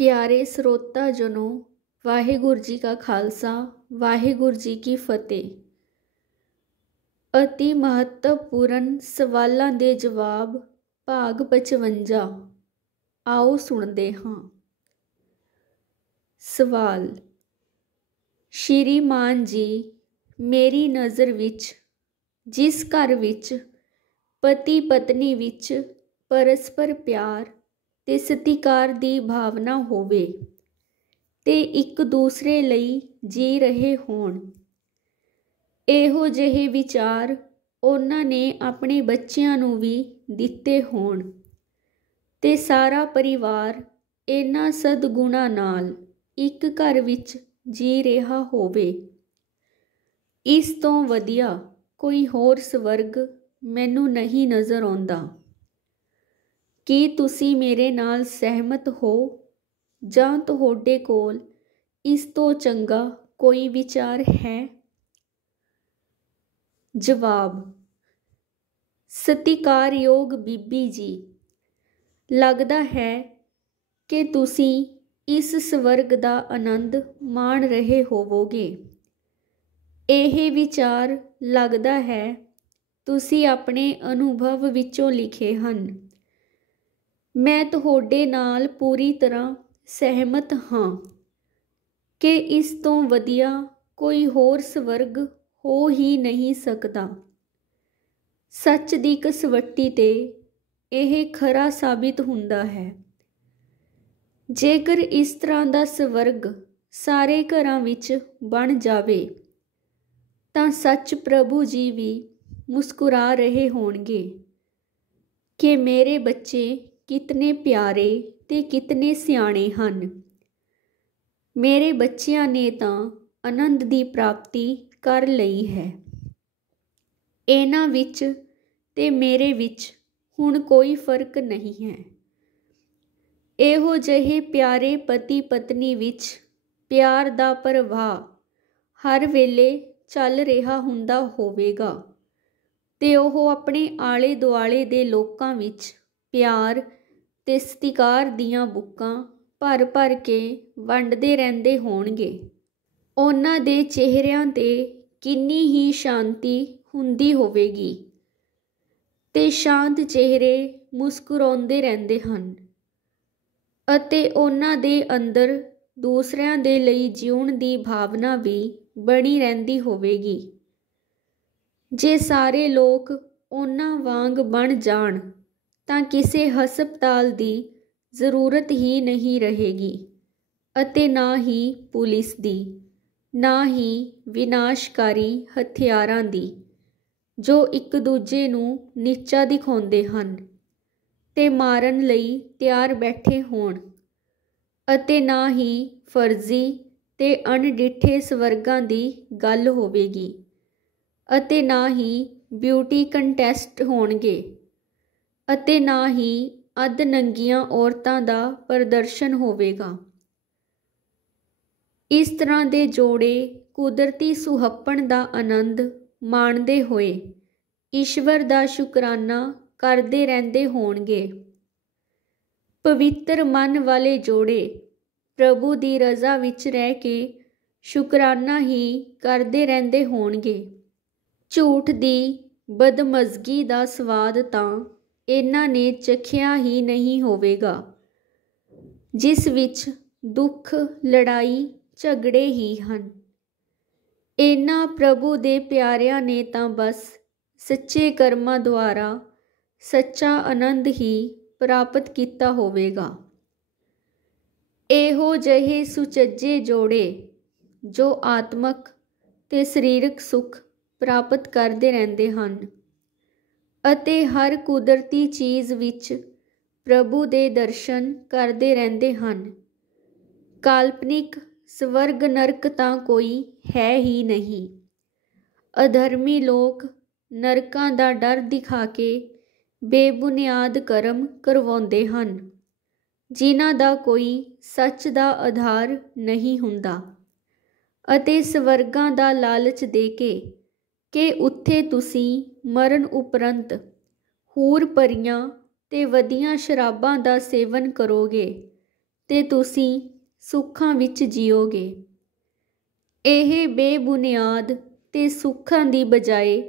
प्यारे ਸਰੋਤਾ ਜਨੋ, ਵਾਹਿਗੁਰੂ ਜੀ ਕਾ ਖਾਲਸਾ, ਵਾਹਿਗੁਰੂ ਜੀ ਕੀ ਫਤਿਹ। ਅਤੀ ਮਹੱਤਵਪੂਰਨ ਸਵਾਲਾਂ ਦੇ ਜਵਾਬ ਭਾਗ 55। ਆਓ ਸੁਣਦੇ ਹਾਂ। ਸਵਾਲ। ਸ਼੍ਰੀਮਾਨ ਜੀ, ਮੇਰੀ ਨਜ਼ਰ ਵਿੱਚ ਜਿਸ ਘਰ ਵਿੱਚ ਪਤੀ ਪਤਨੀ ਵਿੱਚ ਪਰਸਪਰ ਪਿਆਰ ਤੇ ਸਤਿਕਾਰ ਦੀ ਭਾਵਨਾ ਹੋਵੇ ਤੇ ਇੱਕ ਦੂਸਰੇ ਲਈ ਜੀ ਰਹੇ ਹੋਣ, ਇਹੋ ਜਿਹੇ ਵਿਚਾਰ ਉਹਨਾਂ ਨੇ ਆਪਣੇ ਬੱਚਿਆਂ ਨੂੰ ਵੀ ਦਿੱਤੇ ਹੋਣ ਤੇ ਸਾਰਾ ਪਰਿਵਾਰ ਇਹਨਾਂ ਸਦਗੁਣਾਂ ਨਾਲ ਇੱਕ ਘਰ ਵਿੱਚ ਜੀ ਰਿਹਾ ਹੋਵੇ, ਇਸ ਤੋਂ ਵਧੀਆ ਕੋਈ ਹੋਰ ਸਵਰਗ ਮੈਨੂੰ ਨਹੀਂ ਨਜ਼ਰ ਆਉਂਦਾ। ਕੀ ਤੁਸੀਂ ਮੇਰੇ ਨਾਲ ਸਹਿਮਤ ਹੋ ਜਾਂ ਤੁਹਾਡੇ ਕੋਲ ਇਸ ਤੋਂ ਚੰਗਾ ਕੋਈ ਵਿਚਾਰ ਹੈ? ਜਵਾਬ। ਸਤਿਕਾਰਯੋਗ ਬੀਬੀ ਜੀ, ਲੱਗਦਾ ਹੈ ਕਿ ਤੁਸੀਂ ਇਸ ਸਵਰਗ ਦਾ ਆਨੰਦ ਮਾਣ ਰਹੇ ਹੋਵੋਗੇ। ਇਹ ਵਿਚਾਰ ਲੱਗਦਾ ਹੈ ਤੁਸੀਂ ਆਪਣੇ ਅਨੁਭਵ ਵਿੱਚੋਂ ਲਿਖੇ ਹਨ। ਮੈਂ ਤੁਹਾਡੇ ਨਾਲ ਪੂਰੀ ਤਰ੍ਹਾਂ ਸਹਿਮਤ ਹਾਂ ਕਿ ਇਸ ਤੋਂ ਵਧੀਆ ਕੋਈ ਹੋਰ ਸਵਰਗ ਹੋ ਹੀ ਨਹੀਂ ਸਕਦਾ। ਸੱਚ ਦੀ ਕਸਵੱਟੀ ਤੇ ਇਹ ਖਰਾ ਸਾਬਿਤ ਹੁੰਦਾ ਹੈ। ਜੇਕਰ ਇਸ ਤਰ੍ਹਾਂ ਦਾ ਸਵਰਗ ਸਾਰੇ ਘਰਾਂ ਵਿੱਚ ਬਣ ਜਾਵੇ ਤਾਂ ਸੱਚ ਪ੍ਰਭੂ ਜੀ ਵੀ ਮੁਸਕਰਾ ਰਹੇ ਹੋਣਗੇ ਕਿ ਮੇਰੇ ਬੱਚੇ ਕਿਤਨੇ ਪਿਆਰੇ ਤੇ ਕਿਤਨੇ ਸਿਆਣੇ ਹਨ। ਮੇਰੇ ਬੱਚਿਆਂ ਨੇ ਤਾਂ ਆਨੰਦ ਦੀ ਪ੍ਰਾਪਤੀ ਕਰ ਲਈ ਹੈ। ਇਹਨਾਂ ਵਿੱਚ ਤੇ ਮੇਰੇ ਵਿੱਚ ਹੁਣ ਕੋਈ ਫਰਕ ਨਹੀਂ ਹੈ। ਇਹੋ ਜਿਹੇ ਪਿਆਰੇ ਪਤੀ ਪਤਨੀ ਵਿੱਚ ਪਿਆਰ ਦਾ ਪ੍ਰਵਾਹ ਹਰ ਵੇਲੇ ਚੱਲ ਰਿਹਾ ਹੁੰਦਾ ਹੋਵੇਗਾ ਤੇ ਉਹ ਆਪਣੇ ਆਲੇ ਦੁਆਲੇ ਦੇ ਲੋਕਾਂ ਵਿੱਚ ਪਿਆਰ ਤੇ ਸਤਿਕਾਰ ਦੀਆਂ ਬੁੱਕਾਂ ਭਰ ਭਰ ਕੇ ਵੰਡਦੇ ਰਹਿੰਦੇ ਹੋਣਗੇ। ਉਹਨਾਂ ਦੇ ਚਿਹਰਿਆਂ ਤੇ ਕਿੰਨੀ ਹੀ ਸ਼ਾਂਤੀ ਹੁੰਦੀ ਹੋਵੇਗੀ ਤੇ ਸ਼ਾਂਤ ਚਿਹਰੇ ਮੁਸਕਰਾਉਂਦੇ ਰਹਿੰਦੇ ਹਨ ਅਤੇ ਉਹਨਾਂ ਦੇ ਅੰਦਰ ਦੂਸਰਿਆਂ ਦੇ ਲਈ ਜਿਉਣ ਦੀ ਭਾਵਨਾ ਵੀ ਬਣੀ ਰਹਿੰਦੀ ਹੋਵੇਗੀ। ਜੇ ਸਾਰੇ ਲੋਕ ਉਹਨਾਂ ਵਾਂਗ ਬਣ ਜਾਣ ਤਾਂ ਕਿਸੇ ਹਸਪਤਾਲ ਦੀ ਜ਼ਰੂਰਤ ਹੀ ਨਹੀਂ ਰਹੇਗੀ ਅਤੇ ਨਾ ਹੀ ਪੁਲਿਸ ਦੀ, ਨਾ ਹੀ ਵਿਨਾਸ਼ਕਾਰੀ ਹਥਿਆਰਾਂ ਦੀ ਜੋ ਇੱਕ ਦੂਜੇ ਨੂੰ ਨੀਚਾ ਦਿਖਾਉਂਦੇ ਹਨ ਤੇ ਮਾਰਨ ਲਈ ਤਿਆਰ ਬੈਠੇ ਹੋਣ, ਅਤੇ ਨਾ ਹੀ ਫਰਜ਼ੀ ਤੇ ਅਣਡਿੱਠੇ ਸਵਰਗਾਂ ਦੀ ਗੱਲ ਹੋਵੇਗੀ ਅਤੇ ਨਾ ਹੀ ਬਿਊਟੀ ਕੰਟੈਸਟ ਹੋਣਗੇ ਅਤੇ ਨਾ ਹੀ ਅੱਧ ਨੰਗੀਆਂ ਔਰਤਾਂ ਦਾ ਪ੍ਰਦਰਸ਼ਨ ਹੋਵੇਗਾ। ਇਸ ਤਰ੍ਹਾਂ ਦੇ ਜੋੜੇ ਕੁਦਰਤੀ ਸੁਹੱਪਣ ਦਾ ਆਨੰਦ ਮਾਣਦੇ ਹੋਏ ਈਸ਼ਵਰ ਦਾ ਸ਼ੁਕਰਾਨਾ ਕਰਦੇ ਰਹਿੰਦੇ ਹੋਣਗੇ। ਪਵਿੱਤਰ ਮਨ ਵਾਲੇ ਜੋੜੇ ਪ੍ਰਭੂ ਦੀ ਰਜ਼ਾ ਵਿੱਚ ਰਹਿ ਕੇ ਸ਼ੁਕਰਾਨਾ ਹੀ ਕਰਦੇ ਰਹਿੰਦੇ ਹੋਣਗੇ। ਝੂਠ ਦੀ ਬਦਮਜ਼ਗੀ ਦਾ ਸਵਾਦ ਤਾਂ ਇਹਨਾਂ ਨੇ ਚਖਿਆ ਹੀ ਨਹੀਂ ਹੋਵੇਗਾ, ਜਿਸ ਵਿੱਚ ਦੁੱਖ, ਲੜਾਈ, ਝਗੜੇ ਹੀ ਹਨ। ਇਹਨਾਂ ਪ੍ਰਭੂ ਦੇ ਪਿਆਰਿਆਂ ਨੇ ਤਾਂ ਬਸ ਸੱਚੇ ਕਰਮਾਂ ਦੁਆਰਾ ਸੱਚਾ ਆਨੰਦ ਹੀ ਪ੍ਰਾਪਤ ਕੀਤਾ ਹੋਵੇਗਾ। ਇਹੋ ਜਿਹੇ ਸੁਚੱਜੇ ਜੋੜੇ ਜੋ ਆਤਮਕ ਤੇ ਸਰੀਰਕ ਸੁੱਖ ਪ੍ਰਾਪਤ ਕਰਦੇ ਰਹਿੰਦੇ ਹਨ ਅਤੇ ਹਰ ਕੁਦਰਤੀ ਚੀਜ਼ ਵਿੱਚ ਪ੍ਰਭੂ ਦੇ ਦਰਸ਼ਨ ਕਰਦੇ ਰਹਿੰਦੇ ਹਨ। ਕਾਲਪਨਿਕ ਸਵਰਗ ਨਰਕ ਤਾਂ ਕੋਈ ਹੈ ਹੀ ਨਹੀਂ। ਅਧਰਮੀ ਲੋਕ ਨਰਕਾਂ ਦਾ ਡਰ ਦਿਖਾ ਕੇ ਬੇਬੁਨਿਆਦ ਕਰਮ ਕਰਵਾਉਂਦੇ ਹਨ, ਜਿਨ੍ਹਾਂ ਦਾ ਕੋਈ ਸੱਚ ਦਾ ਆਧਾਰ ਨਹੀਂ ਹੁੰਦਾ, ਅਤੇ ਸਵਰਗਾਂ ਦਾ ਲਾਲਚ ਦੇ ਕਿ ਉੱਥੇ ਤੁਸੀਂ ਮਰਨ ਉਪਰੰਤ ਹੂਰ ਪਰੀਆਂ ਤੇ ਵਧੀਆਂ ਸ਼ਰਾਬਾਂ ਦਾ ਸੇਵਨ ਕਰੋਗੇ ਤੇ ਤੁਸੀਂ ਸੁੱਖਾਂ ਵਿੱਚ ਜੀਓਗੇ। ਇਹ ਬੇਬੁਨਿਆਦ ਤੇ ਸੁੱਖਾਂ ਦੀ ਬਜਾਏ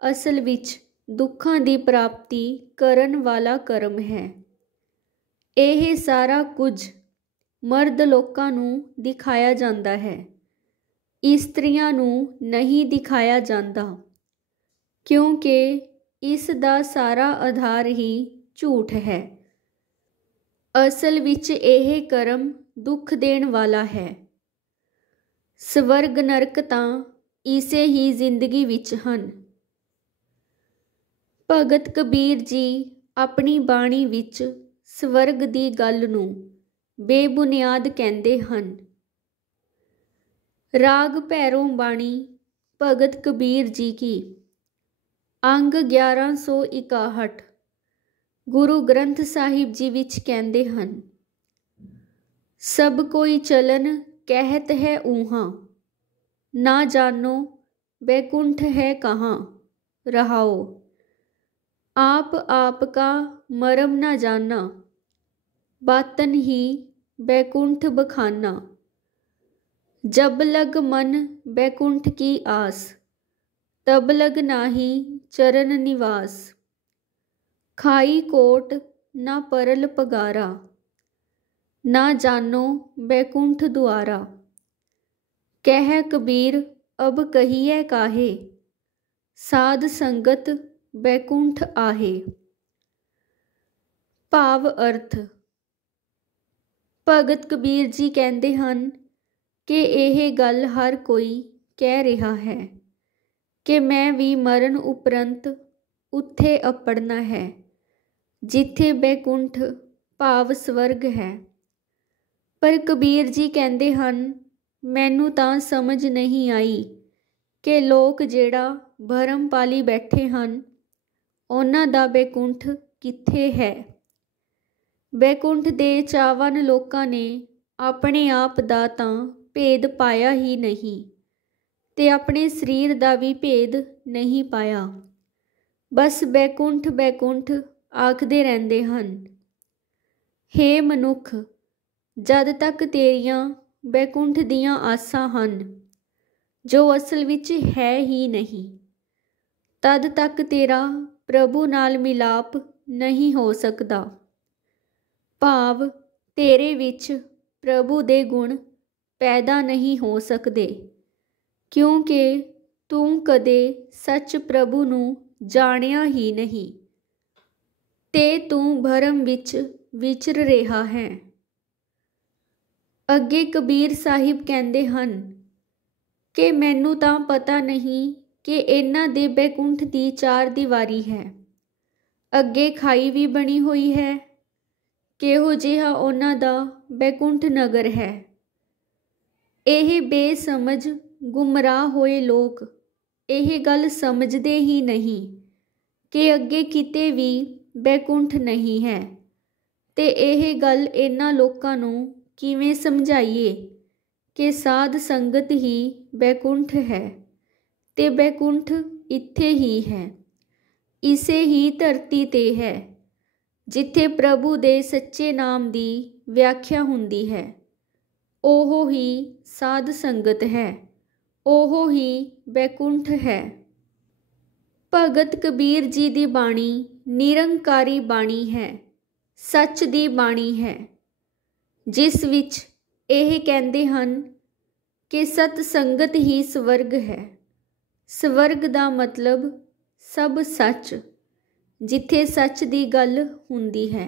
ਅਸਲ ਵਿੱਚ ਦੁੱਖਾਂ ਦੀ ਪ੍ਰਾਪਤੀ ਕਰਨ ਵਾਲਾ ਕਰਮ ਹੈ। ਇਹ ਸਾਰਾ ਕੁਝ ਮਰਦ ਲੋਕਾਂ ਨੂੰ ਦਿਖਾਇਆ ਜਾਂਦਾ ਹੈ, ਇਸਤਰੀਆਂ ਨੂੰ ਨਹੀਂ ਦਿਖਾਇਆ ਜਾਂਦਾ, ਕਿਉਂਕਿ ਇਸ ਦਾ ਸਾਰਾ ਆਧਾਰ ਹੀ ਝੂਠ ਹੈ। ਅਸਲ ਵਿੱਚ ਇਹ ਕਰਮ ਦੁੱਖ ਦੇਣ ਵਾਲਾ ਹੈ। ਸਵਰਗ ਨਰਕ ਤਾਂ ਇਸੇ ਹੀ ਜ਼ਿੰਦਗੀ ਵਿੱਚ ਹਨ। ਭਗਤ ਕਬੀਰ ਜੀ ਆਪਣੀ ਬਾਣੀ ਵਿੱਚ ਸਵਰਗ ਦੀ ਗੱਲ ਨੂੰ ਬੇਬੁਨਿਆਦ ਕਹਿੰਦੇ ਹਨ। ਰਾਗ ਭੈਰੋਂ ਬਾਣੀ ਭਗਤ ਕਬੀਰ ਜੀ ਕੀ, ਅੰਗ 1161, ਗੁਰੂ ਗ੍ਰੰਥ ਸਾਹਿਬ ਜੀ ਵਿੱਚ ਕਹਿੰਦੇ ਹਨ, ਸਭ ਕੋਈ ਚਲਨ ਕਹਿਤ ਹੈ ਊਹਾਂ, ਨਾ ਜਾਨੋ बैकुंठ है कहाँ। रहाओ, आप आपका मरम न जाना, बातन ही बैकुंठ बखाना। जब लग मन बैकुंठ की आस, तब लग नाही चरण निवास। खाई कोट न परल पगारा, ना जानो बैकुंठ द्वारा। कह कबीर अब कहिए काहे, साध संगत बैकुंठ आहे। भाव अर्थ। भगत कबीर जी कहते हैं कि यह गल हर कोई कह रहा है कि मैं भी मरण उपरंत उत्थे अपड़ना है जिथे बैकुंठ भाव स्वर्ग है। पर कबीर जी कहते हैं, मैनू तां समझ नहीं आई कि लोग जेड़ा भरम पाली बैठे हैं उन्हां दा बैकुंठ कित्थे है। बैकुंठ दे चावन लोकां ने अपने आप दा तां भेद पाया ही नहीं ते अपने शरीर दा भी भेद नहीं पाया। बस बैकुंठ बैकुंठ आखदे रहिंदे हन। हे मनुख, जद तक तेरियां बैकुंठ दियां आसां हन जो असल विच है ही नहीं, तद तक तेरा प्रभु नाल मिलाप नहीं हो सकदा। भाव तेरे विच प्रभु दे गुण पैदा नहीं हो सकदे, क्योंकि तू कदे सच प्रभु नूं जाणिया ही नहीं ते तू भरम विच विचर रहा है। अगे कबीर साहिब कहते हैं कि मैनू तां पता नहीं कि इन्हां दे बैकुंठ दी चार दीवारी है, अगे खाई भी बनी हुई है, किहो जिहा उन्हां दा बैकुंठ नगर है। यह बेसमझ गुमराह होए लोग यह गल समझदे ही नहीं कि अगे किते भी बैकुंठ नहीं है, ते यह गल इन्हां लोकां नूं किवें समझाइए कि साध संगत ही बैकुंठ है ते बैकुंठ इत्थे ही है, इसे ही धरती ते है जिथे प्रभु दे सच्चे नाम दी व्याख्या हुंदी है। ओहो ही साध संगत है, ओहो ही बैकुंठ है। भगत कबीर जी दी बाणी निरंकारी बाणी है, सच दी बाणी है, जिस विच यह कहते हैं कि सत संगत ही स्वर्ग है। स्वर्ग दा मतलब सब सच, जिथे सच दी गल हुंदी है।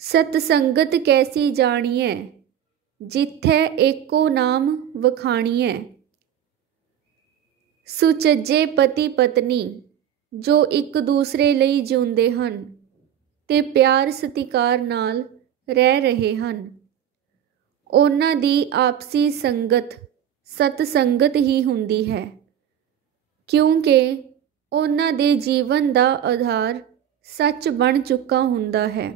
सतसंगत कैसी जानिए, जिथे एको नाम वखाणिए। सुचज्जे पति पत्नी जो एक दूसरे लई जिउंदे हन ते प्यार सतिकार नाल रह रहे हैं, उन्हां दी आपसी संगत सतसंगत ही हुंदी है, क्योंकि उन्हां दे जीवन दा आधार सच बन चुका हुंदा है।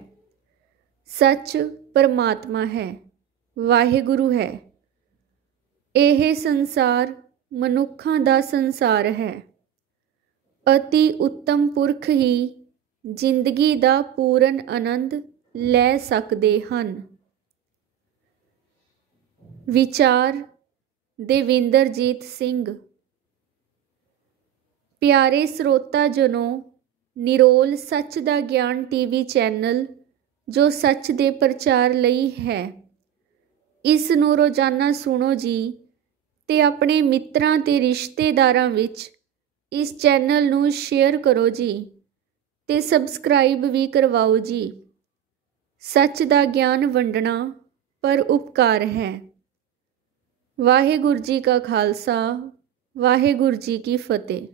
सच परमात्मा है, वाहिगुरु है। यह संसार मनुखां दा संसार है। अति उत्तम पुरख ही जिंदगी दा पूਰਨ आनंद ਲੈ ਸਕਦੇ ਹਨ। ਵਿਚਾਰ ਦੇਵਿੰਦਰਜੀਤ ਸਿੰਘ। ਪਿਆਰੇ ਸਰੋਤਾ ਜਨੋ, ਨਿਰੋਲ ਸੱਚ ਦਾ ਗਿਆਨ ਟੀਵੀ ਚੈਨਲ ਜੋ ਸੱਚ ਦੇ ਪ੍ਰਚਾਰ ਲਈ ਹੈ, ਇਸ ਨੂੰ ਰੋਜ਼ਾਨਾ ਸੁਣੋ ਜੀ ਤੇ ਆਪਣੇ ਮਿੱਤਰਾਂ ਤੇ ਰਿਸ਼ਤੇਦਾਰਾਂ ਵਿੱਚ ਇਸ ਚੈਨਲ ਨੂੰ ਸ਼ੇਅਰ ਕਰੋ ਜੀ ਤੇ ਸਬਸਕ੍ਰਾਈਬ ਵੀ ਕਰਵਾਓ ਜੀ। ਸੱਚ ਦਾ ਗਿਆਨ ਵੰਡਣਾ ਪਰ ਉਪਕਾਰ ਹੈ। ਵਾਹਿਗੁਰੂ ਜੀ ਕਾ ਖਾਲਸਾ, ਵਾਹਿਗੁਰੂ ਜੀ ਕੀ ਫਤਿਹ।